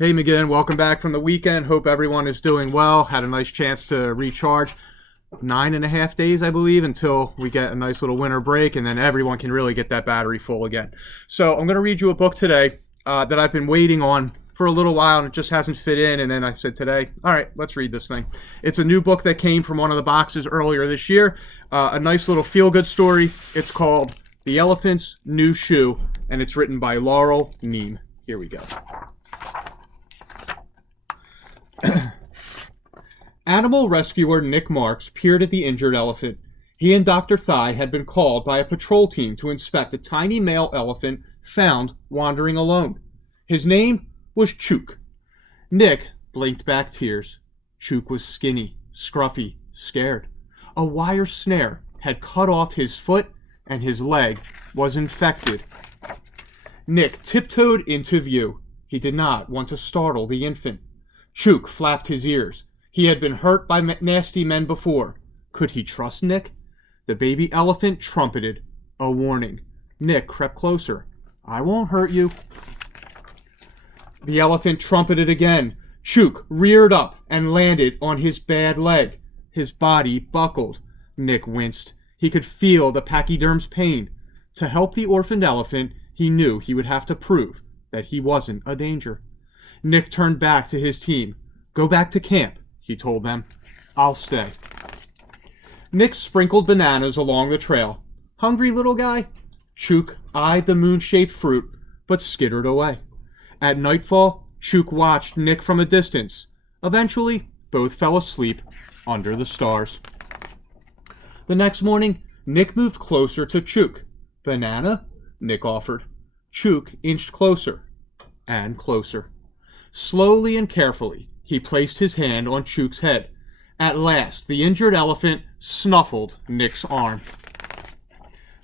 Hey McGinn, welcome back from the weekend. Hope everyone is doing well. Had a nice chance to recharge. 9.5 days, I believe, until we get a nice little winter break, and then everyone can really get that battery full again. So I'm going to read you a book today that I've been waiting on for a little while, and it just hasn't fit in. And then I said today, all right, let's read this thing. It's a new book that came from one of the boxes earlier this year. A nice little feel-good story. It's called The Elephant's New Shoe, and it's written by Lohn. Here we go. Animal rescuer Nick Marks peered at the injured elephant. He and Dr. Thigh had been called by a patrol team to inspect a tiny male elephant found wandering alone. His name was Chook. Nick blinked back tears. Chook was skinny, scruffy, scared. A wire snare had cut off his foot, and his leg was infected. Nick tiptoed into view. He did not want to startle the infant. Chook flapped his ears. He had been hurt by nasty men before. Could he trust Nick? The baby elephant trumpeted a warning. Nick crept closer. I won't hurt you. The elephant trumpeted again. Chook reared up and landed on his bad leg. His body buckled. Nick winced. He could feel the pachyderm's pain. To help the orphaned elephant, he knew he would have to prove that he wasn't a danger. Nick turned back to his team. Go back to camp, he told them. I'll stay. Nick sprinkled bananas along the trail. Hungry, little guy? Chook eyed the moon-shaped fruit, but skittered away. At nightfall, Chook watched Nick from a distance. Eventually, both fell asleep under the stars. The next morning, Nick moved closer to Chook. Banana? Nick offered. Chook inched closer and closer. Slowly and carefully, he placed his hand on Chook's head. At last, the injured elephant snuffled Nick's arm.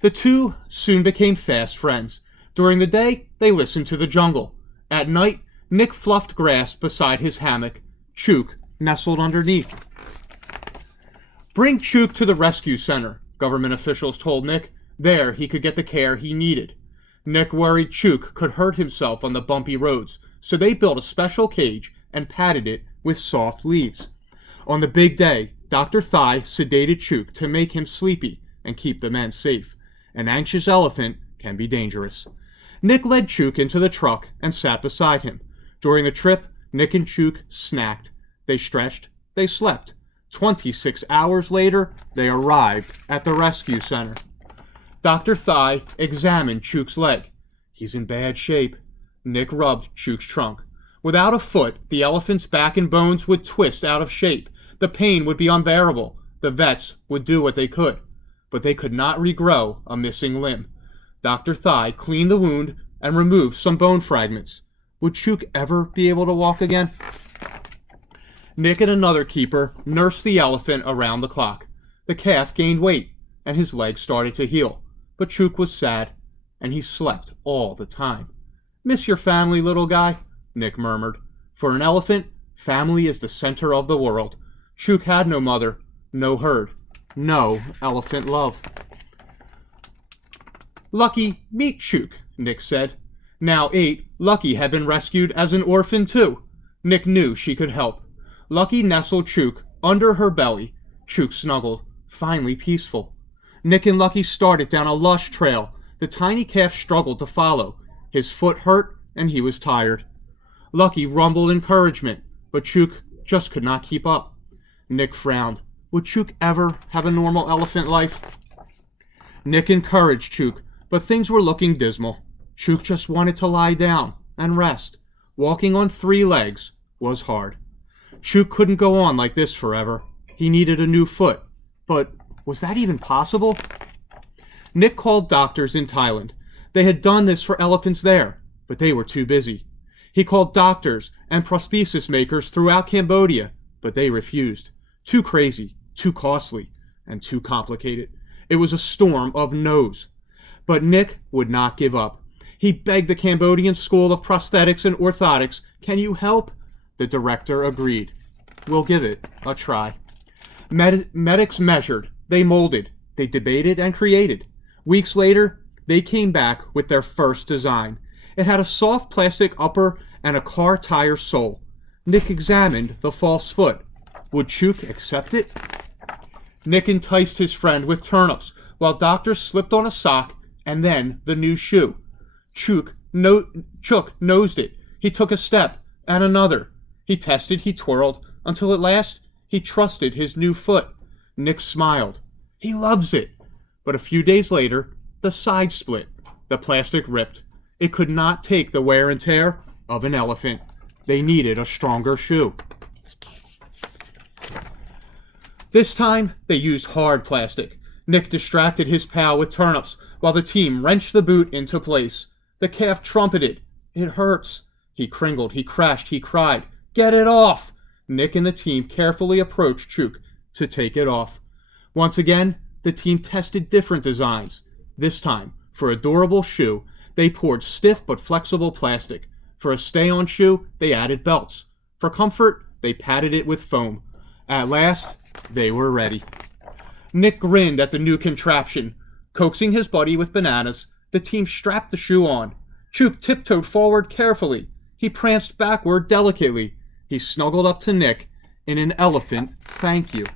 The two soon became fast friends. During the day, they listened to the jungle. At night, Nick fluffed grass beside his hammock. Chook nestled underneath. Bring Chook to the rescue center, government officials told Nick. There, he could get the care he needed. Nick worried Chook could hurt himself on the bumpy roads, so they built a special cage and padded it with soft leaves. On the big day, Dr. Thigh sedated Chook to make him sleepy and keep the men safe. An anxious elephant can be dangerous. Nick led Chook into the truck and sat beside him. During the trip, Nick and Chook snacked. They stretched. They slept. 26 hours later, they arrived at the rescue center. Dr. Thigh examined Chook's leg. He's in bad shape. Nick rubbed Chook's trunk. Without a foot, the elephant's back and bones would twist out of shape. The pain would be unbearable. The vets would do what they could, but they could not regrow a missing limb. Dr. Thigh cleaned the wound and removed some bone fragments. Would Chook ever be able to walk again? Nick and another keeper nursed the elephant around the clock. The calf gained weight, and his leg started to heal. But Chook was sad, and he slept all the time. Miss your family, little guy? Nick murmured. For an elephant, family is the center of the world. Chook had no mother, no herd, no elephant love. Lucky, meet Chook, Nick said. Now 8, Lucky had been rescued as an orphan too. Nick knew she could help. Lucky nestled Chook under her belly. Chook snuggled, finally peaceful. Nick and Lucky started down a lush trail. The tiny calf struggled to follow. His foot hurt, and he was tired. Lucky rumbled encouragement, but Chook just could not keep up. Nick frowned. Would Chook ever have a normal elephant life? Nick encouraged Chook, but things were looking dismal. Chook just wanted to lie down and rest. Walking on 3 legs was hard. Chook couldn't go on like this forever. He needed a new foot. But was that even possible? Nick called doctors in Thailand. They had done this for elephants there, but they were too busy. He called doctors and prosthesis makers throughout Cambodia, but they refused. Too crazy, too costly, and too complicated. It was a storm of no's. But Nick would not give up. He begged the Cambodian School of Prosthetics and Orthotics, "Can you help?" The director agreed. "We'll give it a try." Medics measured, they molded, they debated and created. Weeks later, they came back with their first design. It had a soft plastic upper and a car tire sole. Nick examined the false foot. Would Chook accept it? Nick enticed his friend with turnips, while Doctor slipped on a sock and then the new shoe. Chook nosed it. He took a step and another. He tested, he twirled, until at last he trusted his new foot. Nick smiled. He loves it. But a few days later, the side split. The plastic ripped. It could not take the wear and tear of an elephant. They needed a stronger shoe. This time, they used hard plastic. Nick distracted his pal with turnips, while the team wrenched the boot into place. The calf trumpeted. It hurts. He crinkled, he crashed, he cried. Get it off! Nick and the team carefully approached Chook to take it off. Once again, the team tested different designs. This time, for a durable shoe, they poured stiff but flexible plastic. For a stay-on shoe, they added belts. For comfort, they padded it with foam. At last, they were ready. Nick grinned at the new contraption. Coaxing his buddy with bananas, the team strapped the shoe on. Chook tiptoed forward carefully. He pranced backward delicately. He snuggled up to Nick in an elephant thank you.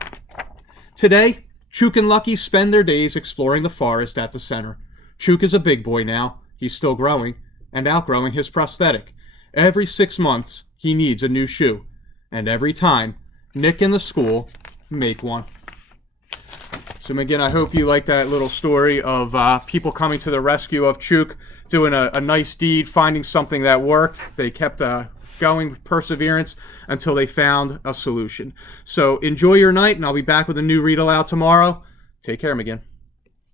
Today, Chook and Lucky spend their days exploring the forest at the center. Chook is a big boy now. He's still growing and outgrowing his prosthetic. Every 6 months, he needs a new shoe. And every time, Nick and the school make one. So again, I hope you like that little story of people coming to the rescue of Chook, doing a nice deed, finding something that worked. They kept going with perseverance until they found a solution. So enjoy your night, and I'll be back with a new read aloud tomorrow. Take care, McGinn.